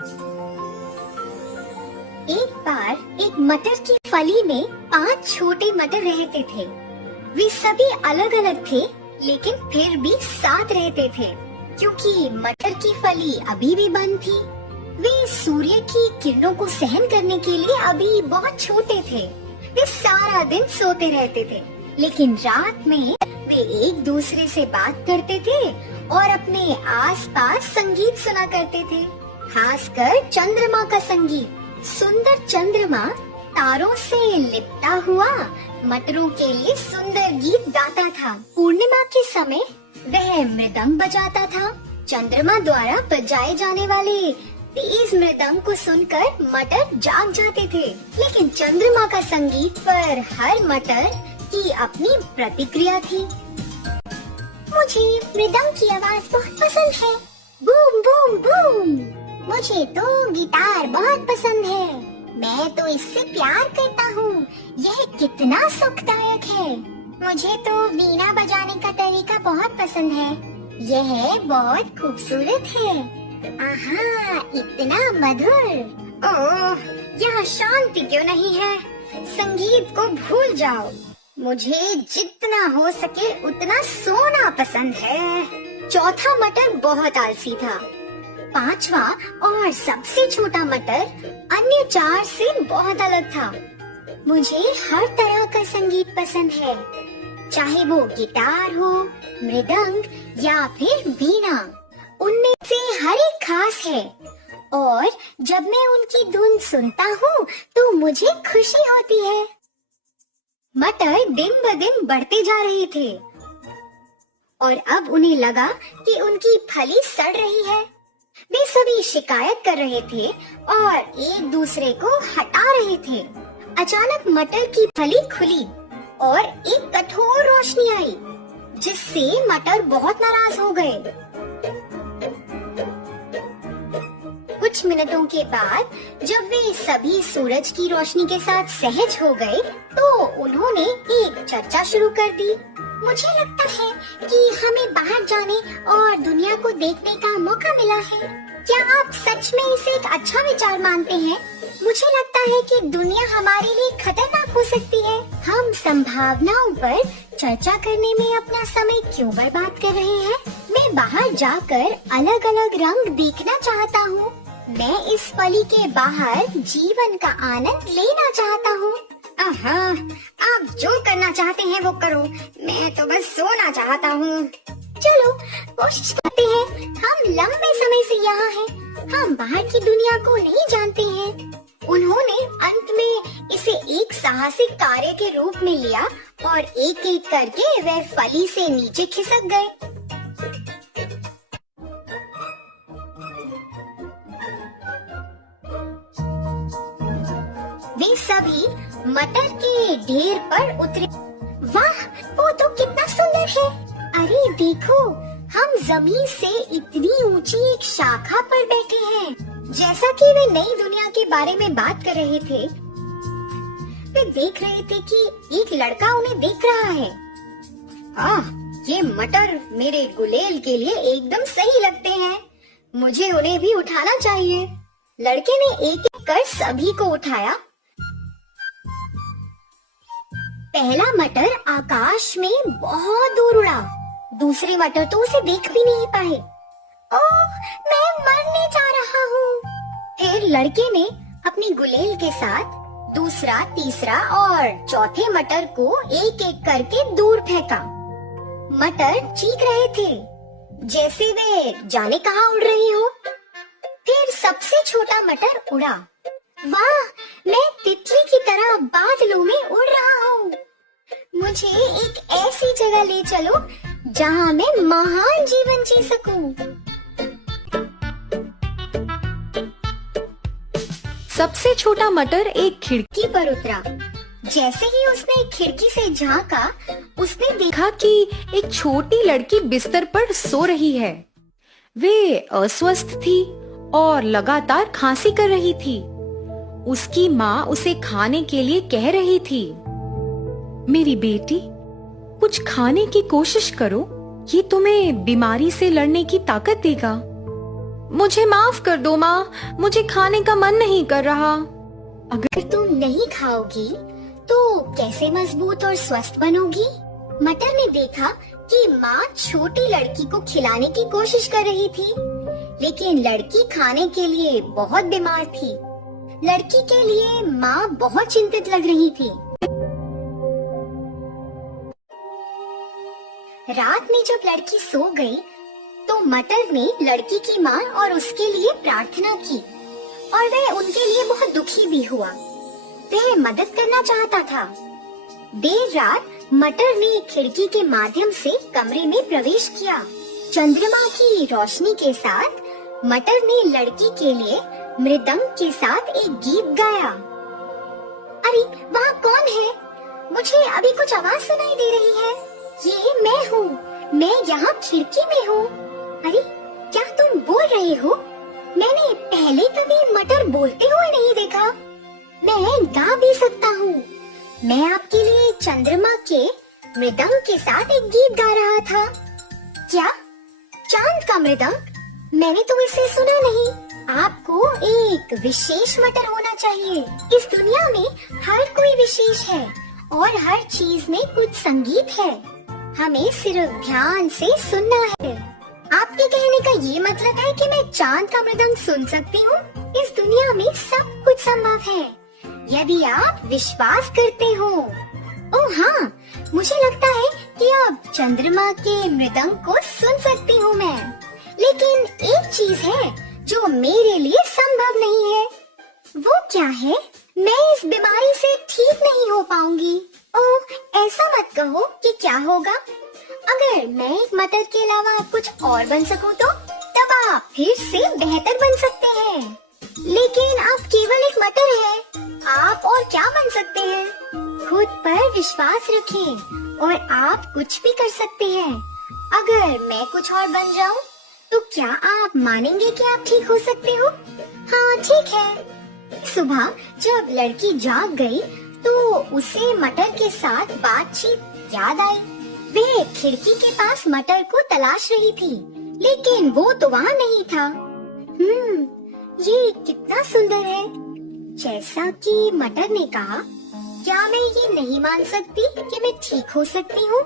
एक बार एक मटर की फली में 5 छोटे मटर रहते थे। वे सभी अलग अलग थे, लेकिन फिर भी साथ रहते थे, क्योंकि मटर की फली अभी भी बंद थी। वे सूर्य की किरणों को सहन करने के लिए अभी बहुत छोटे थे। वे सारा दिन सोते रहते थे, लेकिन रात में वे एक दूसरे से बात करते थे और अपने आसपास संगीत सुना करते थे, खासकर चंद्रमा का संगीत। सुंदर चंद्रमा तारों से लिपटा हुआ मटरों के लिए सुंदर गीत गाता था। पूर्णिमा के समय वह मृदंग बजाता था। चंद्रमा द्वारा बजाए जाने वाले तेज मृदंग को सुनकर मटर जाग जाते थे, लेकिन चंद्रमा का संगीत पर हर मटर की अपनी प्रतिक्रिया थी। मुझे मृदंग की आवाज बहुत पसंद है, बूम बूम बूम। मुझे तो गिटार बहुत पसंद है, मैं तो इससे प्यार करता हूँ, यह कितना सुखदायक है। मुझे तो वीणा बजाने का तरीका बहुत पसंद है, यह बहुत खूबसूरत है। आहा, इतना मधुर। ओह, यहाँ शांति क्यों नहीं है? संगीत को भूल जाओ। मुझे जितना हो सके उतना सोना पसंद है। चौथा मटर बहुत आलसी था। पांचवा और सबसे छोटा मटर अन्य 4 से बहुत अलग था। मुझे हर तरह का संगीत पसंद है, चाहे वो गिटार हो, मृदंग या फिर वीणा। उनमें से हर एक खास है और जब मैं उनकी धुन सुनता हूँ तो मुझे खुशी होती है। मटर दिन ब दिन बढ़ते जा रहे थे और अब उन्हें लगा कि उनकी फली सड़ रही है। वे सभी शिकायत कर रहे थे और एक दूसरे को हटा रहे थे। अचानक मटर की फली खुली और एक कठोर रोशनी आई, जिससे मटर बहुत नाराज हो गए। कुछ मिनटों के बाद जब वे सभी सूरज की रोशनी के साथ सहज हो गए, तो उन्होंने एक चर्चा शुरू कर दी। मुझे लगता है कि हमें बाहर जाने और दुनिया को देखने का मौका मिला है। क्या आप सच में इसे एक अच्छा विचार मानते हैं? मुझे लगता है कि दुनिया हमारे लिए खतरनाक हो सकती है। हम संभावनाओं पर चर्चा करने में अपना समय क्यों बर्बाद कर रहे हैं? मैं बाहर जाकर अलग अलग रंग देखना चाहता हूँ। मैं इस फली के बाहर जीवन का आनंद लेना चाहता हूँ। आप जो करना चाहते हैं वो करो, मैं तो बस सोना चाहता हूँ। चलो कोशिश करते हैं। हम लंबे समय से यहाँ हैं, हम बाहर की दुनिया को नहीं जानते हैं। उन्होंने अंत में इसे एक साहसिक कार्य के रूप में लिया और एक एक करके वह फली से नीचे खिसक गए। वे सभी मटर के ढेर पर उतरे। वाह, वो तो कितना सुंदर है। अरे देखो, हम जमीन से इतनी ऊंची एक शाखा पर बैठे हैं। जैसा कि वे नई दुनिया के बारे में बात कर रहे थे, वे देख रहे थे कि एक लड़का उन्हें देख रहा है। ये मटर मेरे गुलेल के लिए एकदम सही लगते हैं, मुझे उन्हें भी उठाना चाहिए। लड़के ने एक एक कर सभी को उठाया। पहला मटर आकाश में बहुत दूर उड़ा, दूसरे मटर तो उसे देख भी नहीं पाए। ओह, मैं मरने जा रहा हूँ। फिर लड़के ने अपनी गुलेल के साथ दूसरा, तीसरा और चौथे मटर को एक एक करके दूर फेंका। मटर चीख रहे थे जैसे वे जाने कहाँ उड़ रहे हो। फिर सबसे छोटा मटर उड़ा। वाह, मैं तितली की तरह बादलों में उड़ रहा हूँ। मुझे एक ऐसी जगह ले चलो जहाँ मैं महान जीवन जी सकूं। सबसे छोटा मटर एक खिड़की पर उतरा। जैसे ही उसने खिड़की से झांका, उसने देखा कि एक छोटी लड़की बिस्तर पर सो रही है। वे अस्वस्थ थी और लगातार खांसी कर रही थी। उसकी माँ उसे खाने के लिए कह रही थी, मेरी बेटी, कुछ खाने की कोशिश करो, ये तुम्हें बीमारी से लड़ने की ताकत देगा। मुझे माफ कर दो माँ, मुझे खाने का मन नहीं कर रहा। अगर तुम नहीं खाओगी तो कैसे मजबूत और स्वस्थ बनोगी? मटर ने देखा कि माँ छोटी लड़की को खिलाने की कोशिश कर रही थी, लेकिन लड़की खाने के लिए बहुत बीमार थी। लड़की के लिए माँ बहुत चिंतित लग रही थी। रात में जब लड़की सो गई, तो मटर ने लड़की की माँ और उसके लिए प्रार्थना की और वह उनके लिए बहुत दुखी भी हुआ। वह मदद करना चाहता था। देर रात मटर ने खिड़की के माध्यम से कमरे में प्रवेश किया। चंद्रमा की रोशनी के साथ मटर ने लड़की के लिए मृदंग के साथ एक गीत गाया। अरे वहाँ कौन है? मुझे अभी कुछ आवाज सुनाई दे रही है। ये मैं हूँ, मैं यहाँ खिड़की में हूँ। अरे क्या तुम बोल रहे हो? मैंने पहले कभी मटर बोलते हुए नहीं देखा। मैं गा भी सकता हूँ। मैं आपके लिए चंद्रमा के मृदंग के साथ एक गीत गा रहा था। क्या? चांद का मृदंग? मैंने तो इसे सुना नहीं। आपको एक विशेष मटर होना चाहिए। इस दुनिया में हर कोई विशेष है और हर चीज में कुछ संगीत है। हमें सिर्फ ध्यान से सुनना है। आपके कहने का ये मतलब है कि मैं चांद का मृदंग सुन सकती हूँ? इस दुनिया में सब कुछ संभव है यदि आप विश्वास करते हो। ओह हाँ, मुझे लगता है कि अब चंद्रमा के मृदंग को सुन सकती हूँ मैं। लेकिन एक चीज है जो मेरे लिए संभव नहीं है। वो क्या है? मैं इस बीमारी से ठीक नहीं हो पाऊंगी। ओह, ऐसा मत कहो कि क्या होगा। अगर मैं एक मटर के अलावा कुछ और बन सकूं तो तब आप फिर से बेहतर बन सकते हैं। लेकिन आप केवल एक मटर हैं। आप और क्या बन सकते हैं? खुद पर विश्वास रखें और आप कुछ भी कर सकते हैं। अगर मैं कुछ और बन जाऊं, तो क्या आप मानेंगे कि आप ठीक हो सकते हो? हाँ ठीक है। सुबह जब लड़की जाग गई तो उसे मटर के साथ बातचीत याद आई। वह खिड़की के पास मटर को तलाश रही थी, लेकिन वो तो वहाँ नहीं था। ये कितना सुंदर है। जैसा कि मटर ने कहा, क्या मैं ये नहीं मान सकती कि मैं ठीक हो सकती हूँ?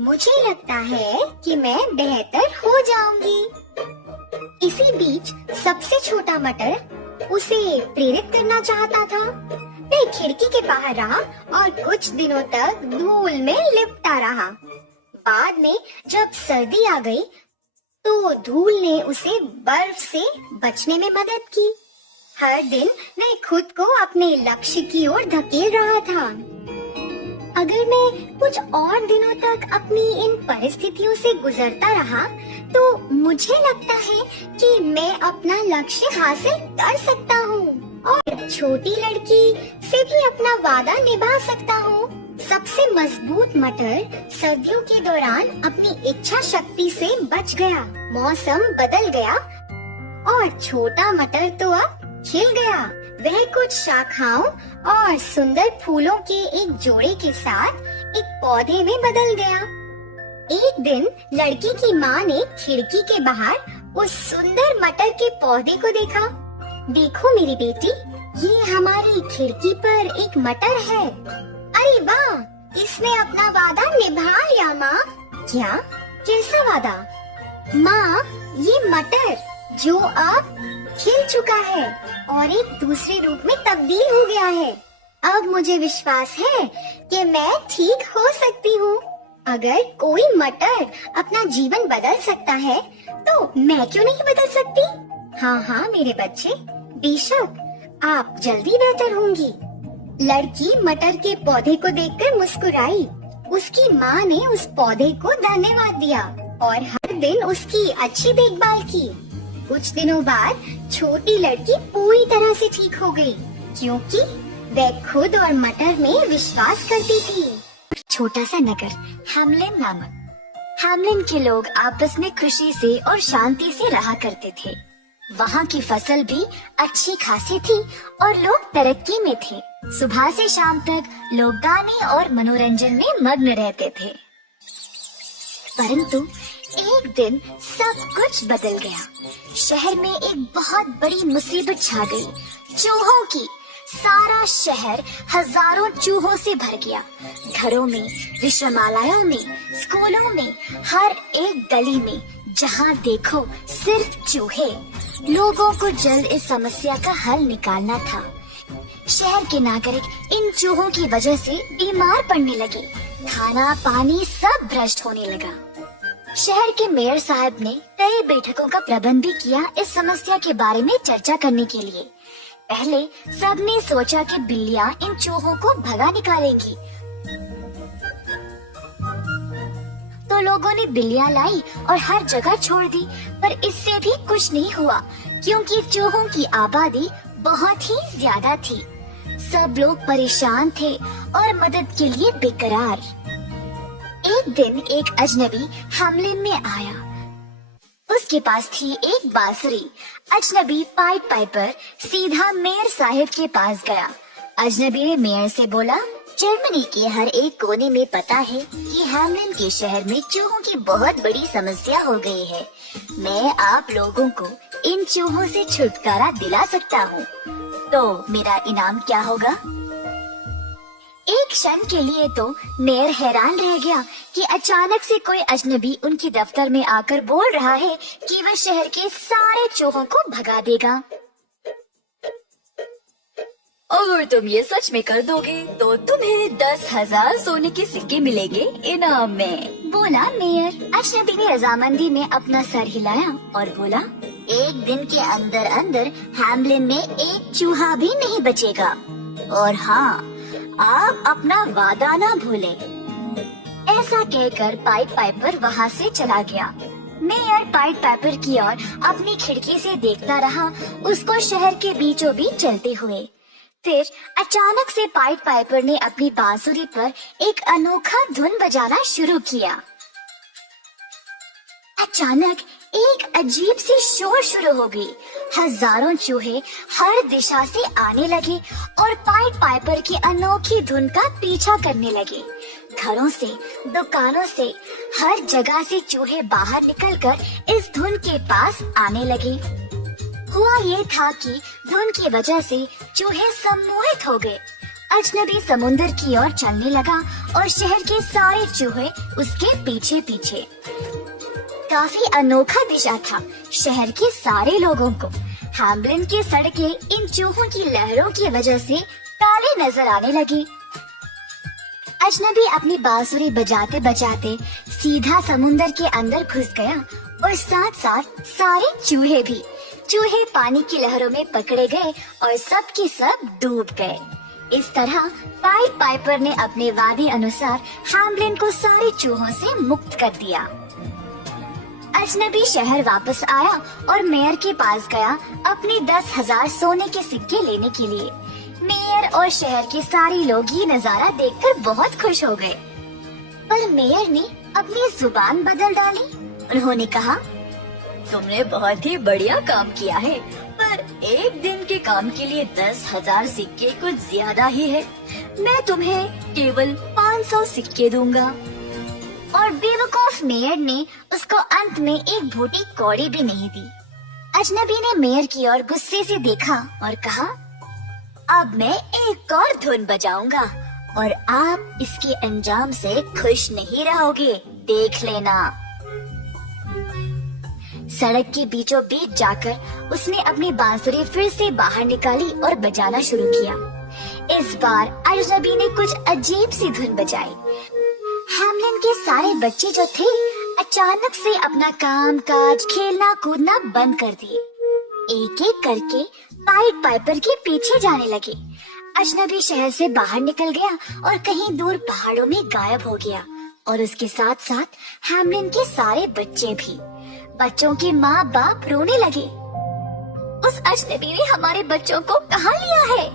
मुझे लगता है कि मैं बेहतर हो जाऊंगी। इसी बीच सबसे छोटा मटर उसे प्रेरित करना चाहता था। वह खिड़की के बाहर रहा और कुछ दिनों तक धूल में लिपटा रहा। बाद में जब सर्दी आ गई तो धूल ने उसे बर्फ से बचने में मदद की। हर दिन वह खुद को अपने लक्ष्य की ओर धकेल रहा था। अगर मैं कुछ और दिनों तक अपनी इन परिस्थितियों से गुजरता रहा तो मुझे लगता है कि मैं अपना लक्ष्य हासिल कर सकता हूँ और छोटी लड़की से भी अपना वादा निभा सकता हूँ। सबसे मजबूत मटर सर्दियों के दौरान अपनी इच्छा शक्ति से बच गया। मौसम बदल गया और छोटा मटर तो अब खिल गया। वह कुछ शाखाओं और सुंदर फूलों के एक जोड़े के साथ एक पौधे में बदल गया। एक दिन लड़की की माँ ने खिड़की के बाहर उस सुंदर मटर के पौधे को देखा। देखो मेरी बेटी, ये हमारी खिड़की पर एक मटर है। अरे वाह, इसने अपना वादा निभा लिया माँ। क्या? कैसा वादा? माँ, ये मटर जो अब खिल चुका है और एक दूसरे रूप में तब्दील हो गया है। अब मुझे विश्वास है कि मैं ठीक हो सकती हूँ। अगर कोई मटर अपना जीवन बदल सकता है तो मैं क्यों नहीं बदल सकती? हाँ हाँ मेरे बच्चे, बेशक आप जल्दी बेहतर होंगी। लड़की मटर के पौधे को देखकर मुस्कुराई। उसकी माँ ने उस पौधे को धन्यवाद दिया और हर दिन उसकी अच्छी देखभाल की। कुछ दिनों बाद छोटी लड़की पूरी तरह से ठीक हो गई, क्योंकि वह खुद और मटर में विश्वास करती थी। छोटा सा नगर हैमलिन नामक। हैमलिन के लोग आपस में खुशी से और शांति से रहा करते थे। वहाँ की फसल भी अच्छी खासी थी और लोग तरक्की में थे। सुबह से शाम तक लोग गाने और मनोरंजन में मग्न रहते थे। परंतु एक दिन सब कुछ बदल गया। शहर में एक बहुत बड़ी मुसीबत छा गई, चूहों की। सारा शहर हजारों चूहों से भर गया। घरों में, विश्रामालयों में, स्कूलों में, हर एक गली में जहाँ देखो सिर्फ चूहे। लोगों को जल्द इस समस्या का हल निकालना था। शहर के नागरिक इन चूहों की वजह से बीमार पड़ने लगे। खाना पानी सब भ्रष्ट होने लगा। शहर के मेयर साहब ने कई बैठकों का प्रबंध भी किया इस समस्या के बारे में चर्चा करने के लिए। पहले सबने सोचा कि बिल्लियां इन चूहों को भगा निकालेंगी, तो लोगों ने बिल्लियां लाई और हर जगह छोड़ दी। पर इससे भी कुछ नहीं हुआ, क्योंकि चूहों की आबादी बहुत ही ज्यादा थी। सब लोग परेशान थे और मदद के लिए बेकरार। एक दिन एक अजनबी हैम्लिन में आया। उसके पास थी एक बांसुरी। अजनबी पाइप पाइपर सीधा मेयर साहब के पास गया। अजनबी ने मेयर से बोला, जर्मनी के हर एक कोने में पता है कि हैम्लिन के शहर में चूहों की बहुत बड़ी समस्या हो गई है। मैं आप लोगों को इन चूहों से छुटकारा दिला सकता हूँ, तो मेरा इनाम क्या होगा? एक क्षण के लिए तो मेयर हैरान रह गया कि अचानक से कोई अजनबी उनके दफ्तर में आकर बोल रहा है कि वह शहर के सारे चूहों को भगा देगा। अगर तुम ये सच में कर दोगे तो तुम्हें 10,000 सोने के सिक्के मिलेंगे इनाम में, बोला मेयर। अजनबी ने रजामंदी में अपना सर हिलाया और बोला, एक दिन के अंदर अंदर हैम्लिन में एक चूहा भी नहीं बचेगा। और हाँ, आप अपना वादा ना भूले। ऐसा कहकर पाइप पाइपर वहाँ से चला गया। मेयर पाइप पाइपर की ओर अपनी खिड़की से देखता रहा, उसको शहर के बीचों बीच चलते हुए। फिर अचानक से पाइप पाइपर ने अपनी बांसुरी पर एक अनोखा धुन बजाना शुरू किया। अचानक एक अजीब सी शोर शुरू हो गई। हजारों चूहे हर दिशा से आने लगे और पाइप पाइपर की अनोखी धुन का पीछा करने लगे। घरों से, दुकानों से, हर जगह से चूहे बाहर निकलकर इस धुन के पास आने लगे। हुआ ये था कि धुन की वजह से चूहे सम्मोहित हो गए। अजनबी समुंदर की ओर चलने लगा और शहर के सारे चूहे उसके पीछे पीछे। काफी अनोखा दिशा था। शहर के सारे लोगों को हैम्लिन की सड़कें इन चूहों की लहरों की वजह से काले नजर आने लगी। अजनबी अपनी बांसुरी बजाते बजाते सीधा समुंदर के अंदर घुस गया और साथ साथ सारे चूहे भी। चूहे पानी की लहरों में पकड़े गए और सब के सब डूब गए। इस तरह पाइप पाइपर ने अपने वादे अनुसार हैम्लिन को सारे चूहों से मुक्त कर दिया। अजनबी शहर वापस आया और मेयर के पास गया अपने 10,000 सोने के सिक्के लेने के लिए। मेयर और शहर के सारे लोग ये नजारा देखकर बहुत खुश हो गए। पर मेयर ने अपनी जुबान बदल डाली। उन्होंने कहा, तुमने बहुत ही बढ़िया काम किया है, पर एक दिन के काम के लिए 10,000 सिक्के कुछ ज्यादा ही है। मैं तुम्हें केवल 500 सिक्के दूंगा। और बेवकूफ मेयर ने उसको अंत में एक भूटी कौड़ी भी नहीं दी। अजनबी ने मेयर की ओर गुस्से से देखा और कहा, अब मैं एक और धुन बजाऊंगा और आप इसके अंजाम से खुश नहीं रहोगे, देख लेना। सड़क के बीचों बीच जाकर उसने अपनी बांसुरी फिर से बाहर निकाली और बजाना शुरू किया। इस बार अजनबी ने कुछ अजीब सी धुन बजाई। हैम्लिन के सारे बच्चे जो थे अचानक से अपना काम काज, खेलना कूदना बंद कर दिए। एक एक करके पाइप पाइपर के पीछे जाने लगे। अजनबी शहर से बाहर निकल गया और कहीं दूर पहाड़ों में गायब हो गया और उसके साथ साथ हैम्लिन के सारे बच्चे भी। बच्चों के माँ बाप रोने लगे। उस अजनबी ने हमारे बच्चों को कहाँ लिया है?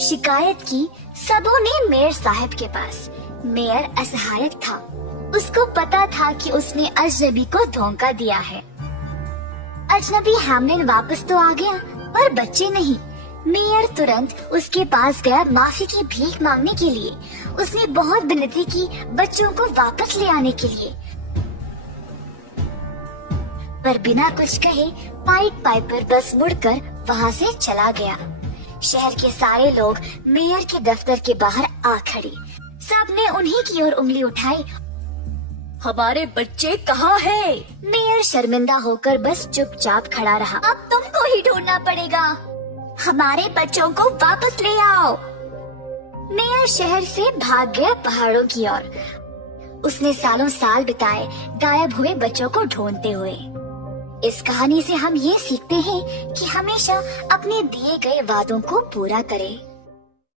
शिकायत की सबों ने मेयर साहब के पास। मेयर असहायक था। उसको पता था कि उसने अजनबी को धोखा दिया है। अजनबी हैम्लिन वापस तो आ गया, पर बच्चे नहीं। मेयर तुरंत उसके पास गया माफी की भीख मांगने के लिए। उसने बहुत विनती की बच्चों को वापस ले आने के लिए। पर बिना कुछ कहे पाइड पाइपर बस मुड़कर वहाँ से चला गया। शहर के सारे लोग मेयर के दफ्तर के बाहर आ खड़े। सबने उन्हीं की ओर उंगली उठाई। हमारे बच्चे कहाँ हैं? मेयर शर्मिंदा होकर बस चुपचाप खड़ा रहा। अब तुमको ही ढूंढना पड़ेगा। हमारे बच्चों को वापस ले आओ। मेयर शहर से भाग गया पहाड़ों की ओर। उसने सालों साल बिताए गायब हुए बच्चों को ढूंढते हुए। इस कहानी से हम ये सीखते हैं कि हमेशा अपने दिए गए वादों को पूरा करें।